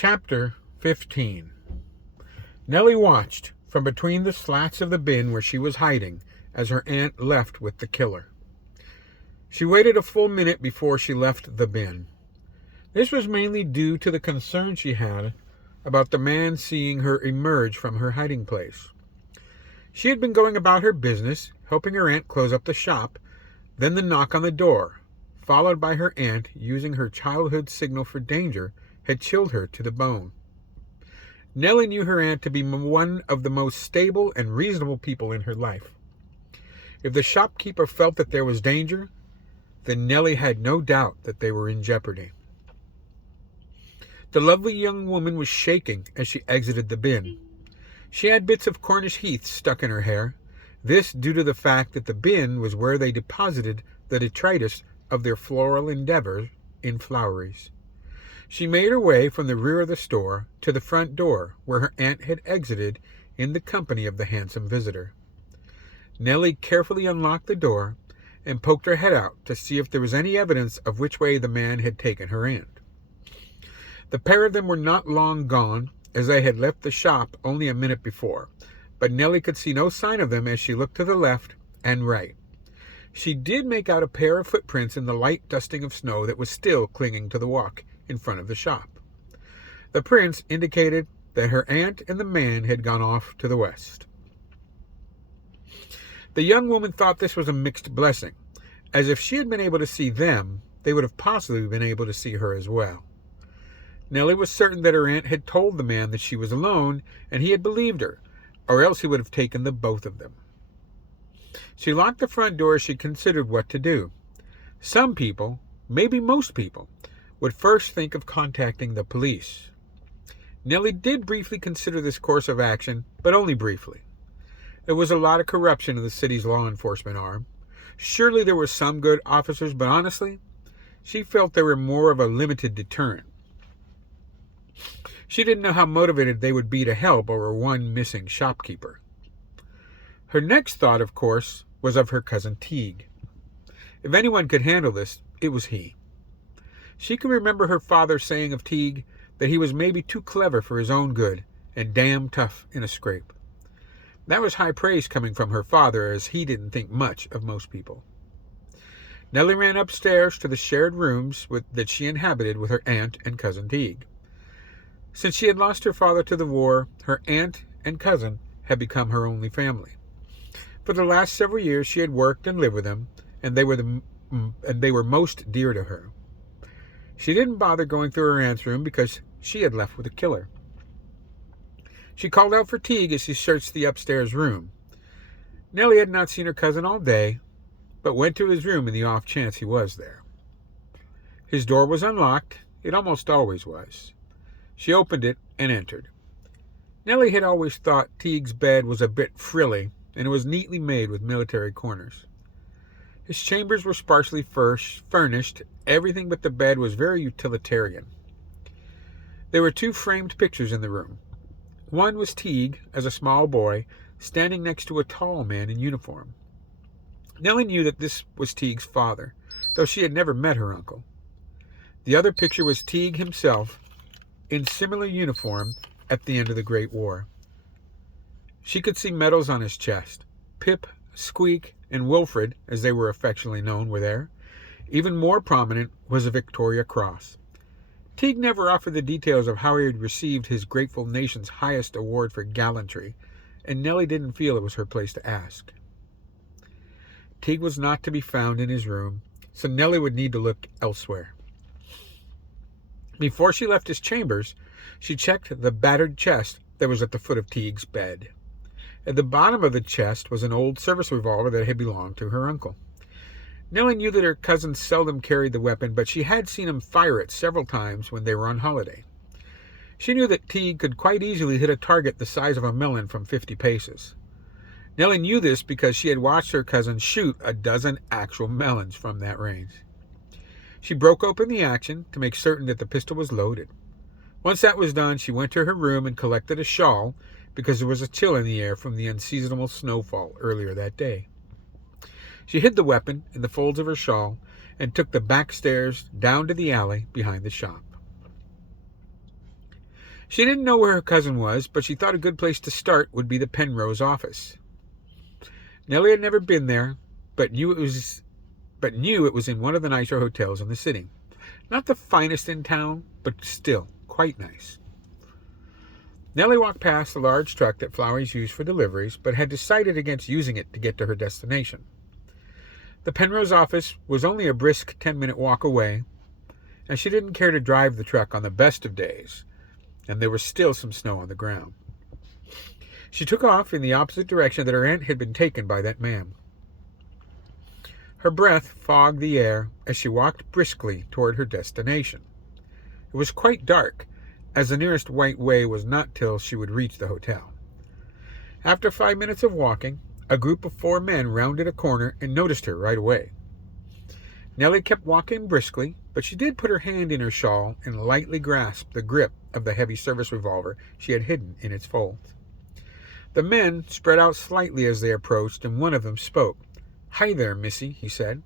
Chapter 15. Nellie watched from between the slats of the bin where she was hiding as her aunt left with the killer. She waited a full minute before she left the bin. This was mainly due to the concern she had about the man seeing her emerge from her hiding place. She had been going about her business, helping her aunt close up the shop, then the knock on the door, followed by her aunt using her childhood signal for danger, had chilled her to the bone. Nellie knew her aunt to be one of the most stable and reasonable people in her life. If the shopkeeper felt that there was danger, then Nellie had no doubt that they were in jeopardy. The lovely young woman was shaking as she exited the bin. She had bits of Cornish heath stuck in her hair, this due to the fact that the bin was where they deposited the detritus of their floral endeavors in Floweries. She made her way from the rear of the store to the front door, where her aunt had exited in the company of the handsome visitor. Nellie carefully unlocked the door and poked her head out to see if there was any evidence of which way the man had taken her aunt. The pair of them were not long gone, as they had left the shop only a minute before, but Nellie could see no sign of them as she looked to the left and right. She did make out a pair of footprints in the light dusting of snow that was still clinging to the walk in front of the shop. The prints indicated that her aunt and the man had gone off to the west. The young woman thought this was a mixed blessing, as if she had been able to see them, they would have possibly been able to see her as well. Nellie was certain that her aunt had told the man that she was alone, and he had believed her, or else he would have taken the both of them. She locked the front door as she considered what to do. Some people, maybe most people, would first think of contacting the police. Nellie did briefly consider this course of action, but only briefly. There was a lot of corruption in the city's law enforcement arm. Surely there were some good officers, but honestly, she felt they were more of a limited deterrent. She didn't know how motivated they would be to help over one missing shopkeeper. Her next thought, of course, was of her cousin Teague. If anyone could handle this, it was he. She could remember her father saying of Teague that he was maybe too clever for his own good and damn tough in a scrape. That was high praise coming from her father, as he didn't think much of most people. Nellie ran upstairs to the shared rooms that she inhabited with her aunt and cousin Teague. Since she had lost her father to the war, her aunt and cousin had become her only family. For the last several years she had worked and lived with them, and they were most dear to her. She didn't bother going through her aunt's room because she had left with a killer. She called out for Teague as she searched the upstairs room. Nellie had not seen her cousin all day, but went to his room in the off chance he was there. His door was unlocked. It almost always was. She opened it and entered. Nellie had always thought Teague's bed was a bit frilly, and it was neatly made with military corners. His chambers were sparsely furnished. Everything but the bed was very utilitarian. There were two framed pictures in the room. One was Teague, as a small boy, standing next to a tall man in uniform. Nellie knew that this was Teague's father, though she had never met her uncle. The other picture was Teague himself, in similar uniform at the end of the Great War. She could see medals on his chest. Pip, Squeak, and Wilfred, as they were affectionately known, were there. Even more prominent was a Victoria Cross. Teague never offered the details of how he had received his grateful nation's highest award for gallantry, and Nellie didn't feel it was her place to ask. Teague was not to be found in his room, so Nellie would need to look elsewhere. Before she left his chambers, she checked the battered chest that was at the foot of Teague's bed. At the bottom of the chest was an old service revolver that had belonged to her uncle. Nellie knew that her cousin seldom carried the weapon, but she had seen him fire it several times when they were on holiday. She knew that Teague could quite easily hit a target the size of a melon from 50 paces. Nellie knew this because she had watched her cousin shoot a dozen actual melons from that range. She broke open the action to make certain that the pistol was loaded. Once that was done, she went to her room and collected a shawl because there was a chill in the air from the unseasonable snowfall earlier that day. She hid the weapon in the folds of her shawl and took the back stairs down to the alley behind the shop. She didn't know where her cousin was, but she thought a good place to start would be the Penrose office. Nellie had never been there, but knew it was in one of the nicer hotels in the city. Not the finest in town, but still quite nice. Nellie walked past the large truck that Flowers used for deliveries, but had decided against using it to get to her destination. The Penrose office was only a brisk 10-minute walk away, and she didn't care to drive the truck on the best of days, and there was still some snow on the ground. She took off in the opposite direction that her aunt had been taken by that man. Her breath fogged the air as she walked briskly toward her destination. It was quite dark, as the nearest white way was not till she would reach the hotel. After 5 minutes of walking, a group of 4 men rounded a corner and noticed her right away. Nellie kept walking briskly, but she did put her hand in her shawl and lightly grasp the grip of the heavy service revolver she had hidden in its folds. The men spread out slightly as they approached, and one of them spoke. "Hi there, missy," he said.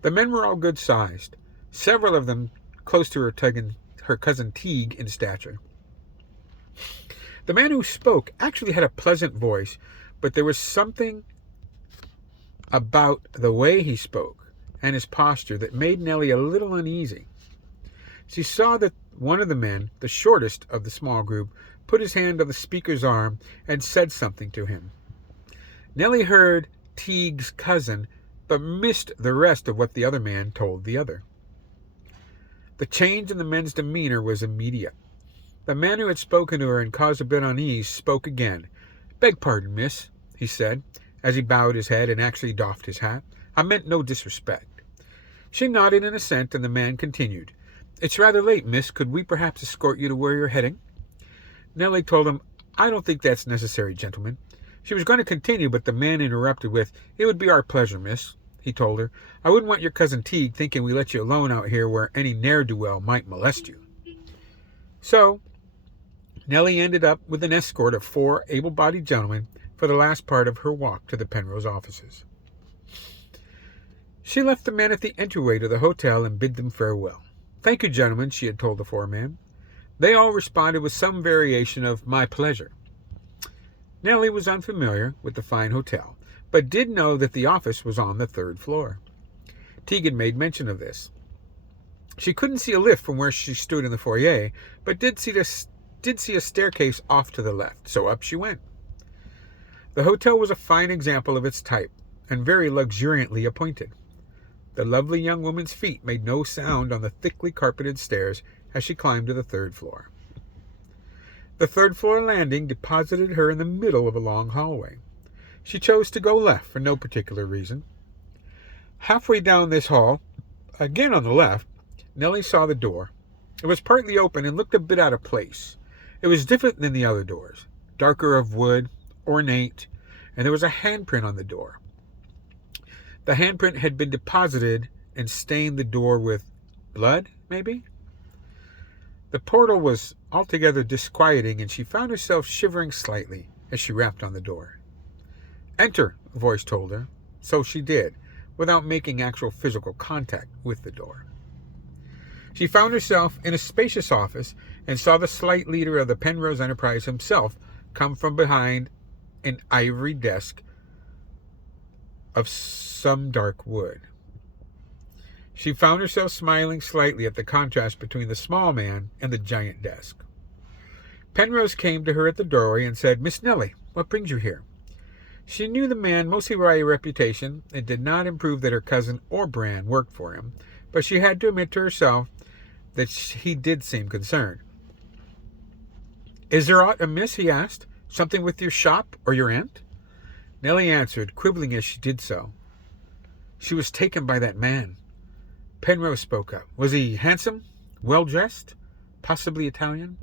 The men were all good-sized, several of them close to her cousin Teague in stature. The man who spoke actually had a pleasant voice, but there was something about the way he spoke and his posture that made Nellie a little uneasy. She saw that one of the men, the shortest of the small group, put his hand on the speaker's arm and said something to him. Nellie heard Teague's cousin, but missed the rest of what the other man told the other. The change in the men's demeanor was immediate. The man who had spoken to her and caused a bit unease spoke again. "Beg pardon, miss," he said, as he bowed his head and actually doffed his hat. "I meant no disrespect." She nodded in assent, and the man continued. "It's rather late, miss. Could we perhaps escort you to where you're heading?" Nellie told him, "I don't think that's necessary, gentlemen." She was going to continue, but the man interrupted with, "It would be our pleasure, miss," he told her. "I wouldn't want your cousin Teague thinking we let you alone out here where any ne'er-do-well might molest you." So, Nellie ended up with an escort of 4 able-bodied gentlemen for the last part of her walk to the Penrose offices. She left the men at the entryway to the hotel and bid them farewell. "Thank you, gentlemen," she had told the 4 men. They all responded with some variation of "my pleasure." Nellie was unfamiliar with the fine hotel, but did know that the office was on the 3rd floor. Teague had made mention of this. She couldn't see a lift from where she stood in the foyer, but did see a staircase off to the left, so up she went. The hotel was a fine example of its type, and very luxuriantly appointed. The lovely young woman's feet made no sound on the thickly carpeted stairs as she climbed to the 3rd floor. The 3rd floor landing deposited her in the middle of a long hallway. She chose to go left for no particular reason. Halfway down this hall, again on the left, Nellie saw the door. It was partly open and looked a bit out of place. It was different than the other doors, darker of wood, ornate, and there was a handprint on the door. The handprint had been deposited and stained the door with blood, maybe? The portal was altogether disquieting, and she found herself shivering slightly as she rapped on the door. "Enter," a voice told her. So she did, without making actual physical contact with the door. She found herself in a spacious office and saw the slight leader of the Penrose enterprise himself come from behind an ivory desk of some dark wood. She found herself smiling slightly at the contrast between the small man and the giant desk. Penrose came to her at the doorway and said, "Miss Nellie, what brings you here?" She knew the man mostly by reputation. It did not improve that her cousin or Bran worked for him, but she had to admit to herself that he did seem concerned. "Is there aught amiss?" he asked. "Something with your shop or your aunt?" Nellie answered, quibbling as she did so. She was taken by that man. Penrose spoke up. "Was he handsome? Well-dressed? Possibly Italian?"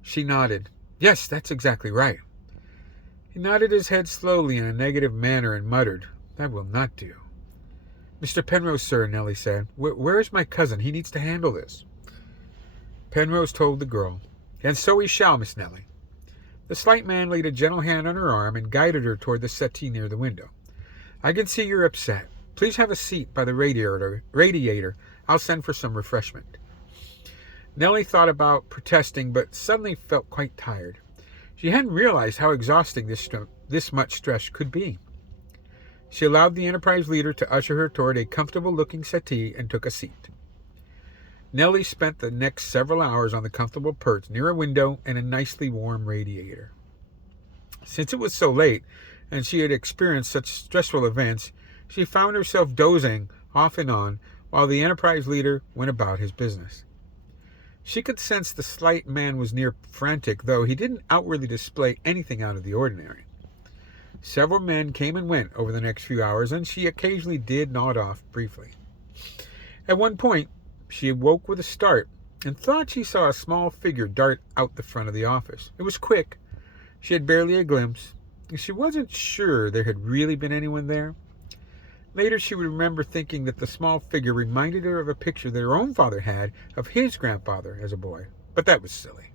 She nodded. "Yes, that's exactly right." He nodded his head slowly in a negative manner and muttered, "That will not do." "Mr. Penrose, sir," Nellie said. Where is my cousin? He needs to handle this." Penrose told the girl. "And so he shall, Miss Nellie." The slight man laid a gentle hand on her arm and guided her toward the settee near the window. "I can see you're upset. Please have a seat by the radiator. I'll send for some refreshment." Nellie thought about protesting, but suddenly felt quite tired. She hadn't realized how exhausting this much stress could be. She allowed the Enterprise leader to usher her toward a comfortable-looking settee and took a seat. Nellie spent the next several hours on the comfortable perch near a window and a nicely warm radiator. Since it was so late, and she had experienced such stressful events, she found herself dozing off and on while the Enterprise leader went about his business. She could sense the slight man was near frantic, though he didn't outwardly display anything out of the ordinary. Several men came and went over the next few hours, and she occasionally did nod off briefly. At one point, she awoke with a start and thought she saw a small figure dart out the front of the office. It was quick. She had barely a glimpse, and she wasn't sure there had really been anyone there. Later, she would remember thinking that the small figure reminded her of a picture that her own father had of his grandfather as a boy, but that was silly.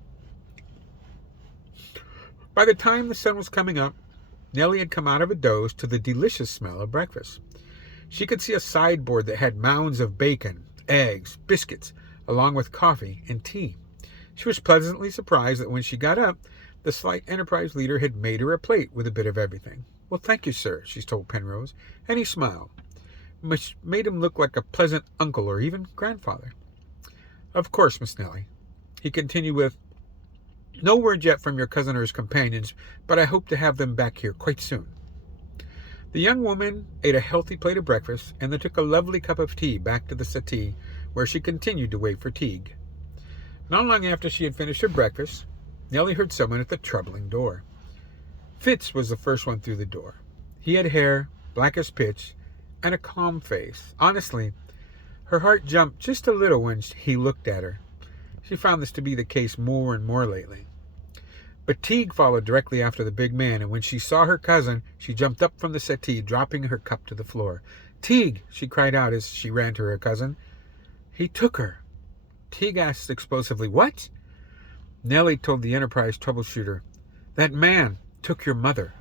By the time the sun was coming up, Nellie had come out of a doze to the delicious smell of breakfast. She could see a sideboard that had mounds of bacon, eggs, biscuits, along with coffee and tea. She was pleasantly surprised that when she got up, the slight Enterprise leader had made her a plate with a bit of everything. "Well, thank you, sir," she told Penrose, and he smiled, which made him look like a pleasant uncle or even grandfather. "Of course, Miss Nellie." He continued with, "No word yet from your cousin or his companions, but I hope to have them back here quite soon." The young woman ate a healthy plate of breakfast and then took a lovely cup of tea back to the settee, where she continued to wait for Teague. Not long after she had finished her breakfast, Nellie heard someone at the troubling door. Fitz was the first one through the door. He had hair, black as pitch, and a calm face. Honestly, her heart jumped just a little when he looked at her. She found this to be the case more and more lately. But Teague followed directly after the big man, and when she saw her cousin, she jumped up from the settee, dropping her cup to the floor. "Teague!" she cried out as she ran to her cousin. "He took her." Teague asked explosively, "What?" Nellie told the Enterprise troubleshooter, "That man took your mother."